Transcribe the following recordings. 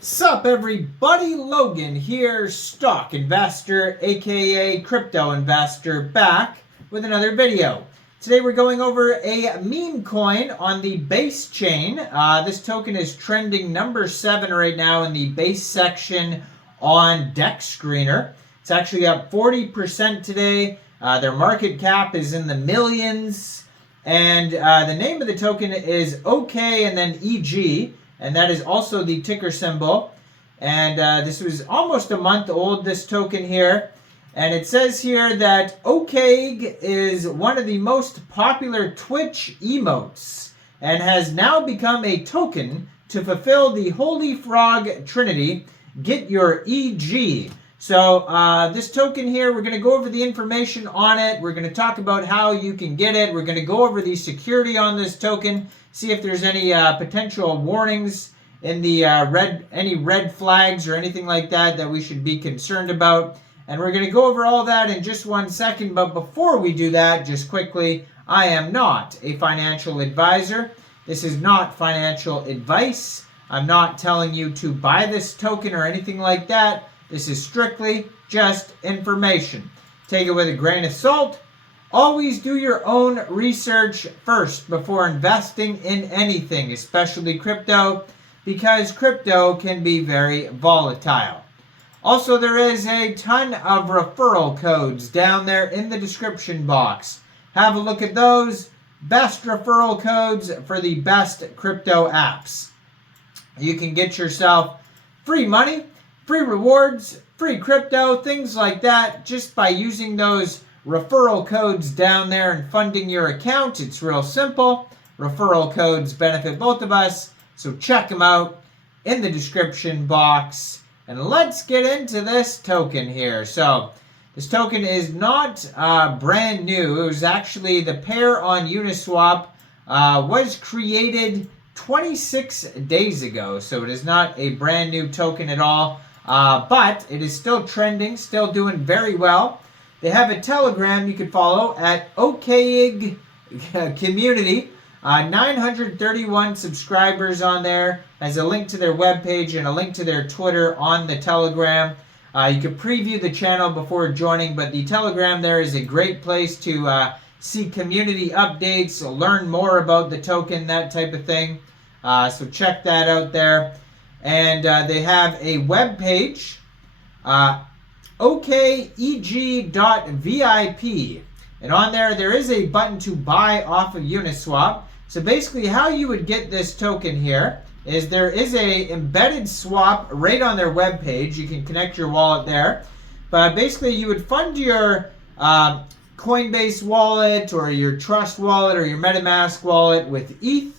Sup everybody, Logan here, stock investor aka crypto investor, back with another video. Today we're going over a Memecoin on the Basechain. This token is trending number 7 right now in the base section on Dex Screener. It's actually up 40% today. Their market cap is in the millions, and the name of the token is OK and then EG. And that is also the ticker symbol. And this was almost a month old, this token here. And it says here that Okayeg is one of the most popular Twitch emotes and has now become a token to fulfill the Holy Frog Trinity, get your EG. So this token here, we're going to go over the information on it. We're going to talk about how you can get it. We're going to go over the security on this token, see if there's any potential warnings in the any red flags or anything like that that we should be concerned about. And we're going to go over all that in just 1 second. But before we do that, just quickly, I am not a financial advisor. This is not financial advice. I'm not telling you to buy this token or anything like that. This is strictly just information. Take it with a grain of salt. Always do your own research first before investing in anything, especially crypto, because crypto can be very volatile. Also, there is a ton of referral codes down there in the description box. Have a look at those. Best referral codes for the best crypto apps. You can get yourself free money, free rewards, free crypto, things like that, just by using those referral codes down there and funding your account. It's real simple. Referral codes benefit both of us, so check them out in the description box. And let's get into this token here. So this token is not brand new. It was actually the pair on Uniswap was created 26 days ago, so it is not a brand new token at all. But it is still trending, still doing very well. They have a Telegram you can follow at Okayeg Community. 931 subscribers on there. Has a link to their webpage and a link to their Twitter on the Telegram. You can preview the channel before joining, but the Telegram there is a great place to see community updates, learn more about the token, that type of thing. So check that out there. And they have a web page, okeg.vip. And on there is a button to buy off of Uniswap. So basically how you would get this token here is there is a embedded swap right on their web page. You can connect your wallet there. But basically you would fund your Coinbase wallet or your Trust wallet or your MetaMask wallet with ETH.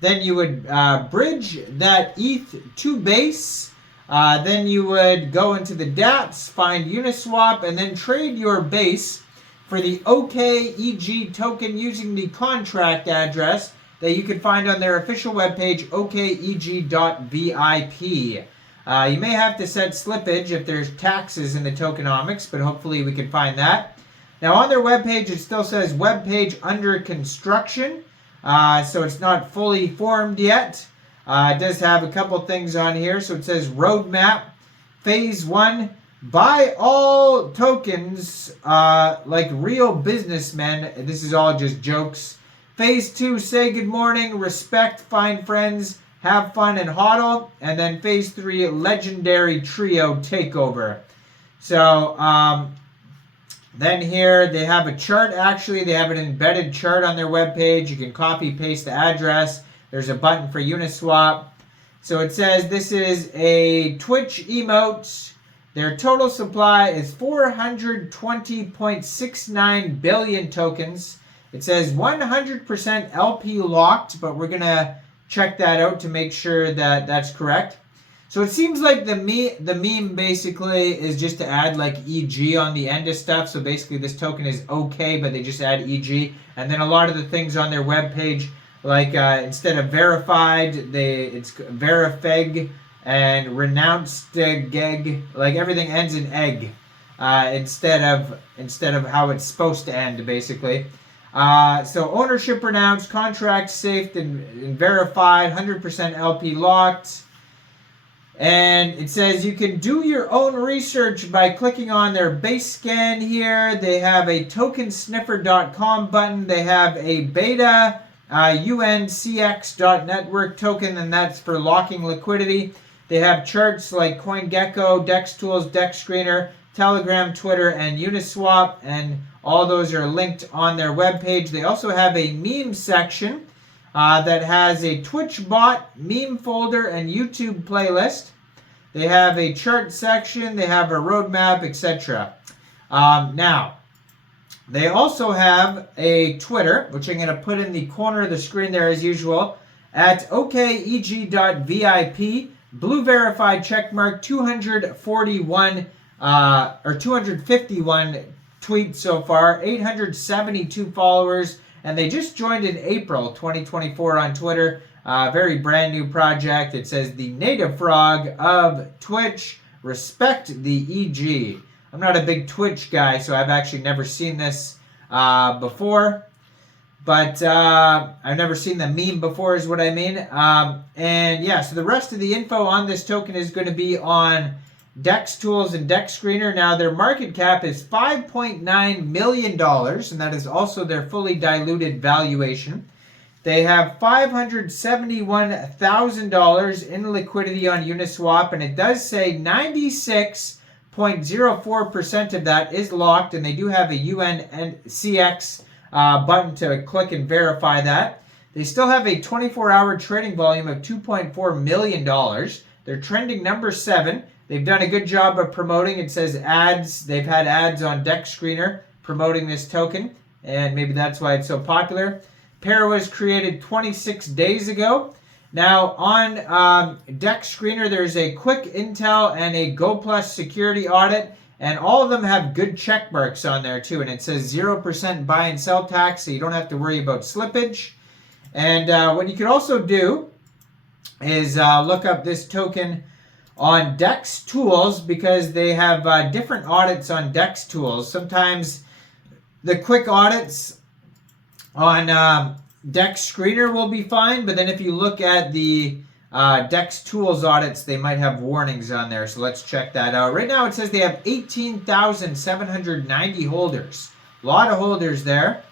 Then you would bridge that ETH to Base. Then you would go into the dApps, find Uniswap, and then trade your Base for the OKEG token using the contract address that you can find on their official webpage, okeg.vip. You may have to set slippage if there's taxes in the tokenomics, but hopefully we can find that. Now on their webpage, it still says webpage under construction. So it's not fully formed yet. It does have a couple things on here. So it says roadmap, phase 1, buy all tokens like real businessmen. This is all just jokes. Phase 2, say good morning, respect, find friends, have fun, and hodl. And then phase 3, legendary trio takeover. So then here they have a chart. Actually, they have an embedded chart on their webpage. You can copy paste the address. There's a button for Uniswap. So it says this is a Twitch emote. Their total supply is 420.69 billion tokens. It says 100% LP locked, but we're going to check that out to make sure that that's correct. So it seems like the meme basically is just to add like EG on the end of stuff. So basically this token is okay, but they just add EG. And then a lot of the things on their webpage, like instead of verified, it's verifeg and renounced geg. Like everything ends in egg instead of how it's supposed to end, basically. So ownership renounced, contract safe and verified, 100% LP locked. And it says you can do your own research by clicking on their base scan here. They have a tokensniffer.com button. They have a beta UNCX.network token, and that's for locking liquidity. They have charts like CoinGecko, DEX Tools, DEX Screener, Telegram, Twitter, and Uniswap, and all those are linked on their webpage. They also have a meme section that has a Twitch bot, meme folder, and YouTube playlist. They have a chart section, they have a roadmap, etc. Now, they also have a Twitter, which I'm going to put in the corner of the screen there as usual, at okeg.vip, blue verified checkmark, 251 or 251 tweets so far, 872 followers, and they just joined in April 2024 on Twitter. Very brand new project. It says the native frog of Twitch, respect the EG. I'm not a big Twitch guy, so I've actually never seen this before. But I've never seen the meme before is what I mean. And yeah, so the rest of the info on this token is going to be on DEX Tools and DEX Screener. Now, their market cap is $5.9 million, and that is also their fully diluted valuation. They have $571,000 in liquidity on Uniswap, and it does say 96.04% of that is locked, and they do have a UNCX button to click and verify that. They still have a 24-hour trading volume of $2.4 million. They're trending number 7. They've done a good job of promoting. It says ads. They've had ads on DEX Screener promoting this token, and maybe that's why it's so popular. Pair was created 26 days ago. Now, on DEX Screener, there's a quick intel and a Go Plus security audit, and all of them have good check marks on there too. And it says 0% buy and sell tax, so you don't have to worry about slippage. And what you can also do is look up this token on DEX Tools, because they have different audits on DEX Tools. Sometimes the quick audits on DEX Screener will be fine, but then if you look at the DEX Tools audits, they might have warnings on there, so let's check that out. Right now it says they have 18,790 holders. A lot of holders there.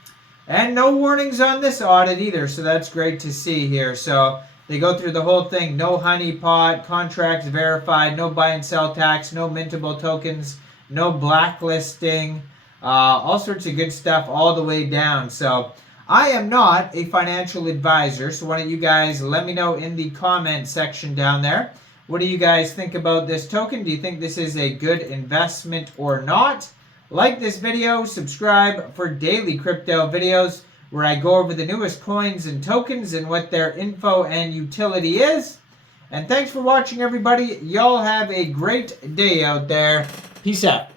And no warnings on this audit either, so that's great to see here. So they go through the whole thing. No honeypot, contracts verified, no buy and sell tax, no mintable tokens, no blacklisting, all sorts of good stuff all the way down. So I am not a financial advisor, so why don't you guys let me know in the comment section down there. What do you guys think about this token? Do you think this is a good investment or not? Like this video, subscribe for daily crypto videos where I go over the newest coins and tokens and what their info and utility is. And thanks for watching, everybody. Y'all have a great day out there. Peace out.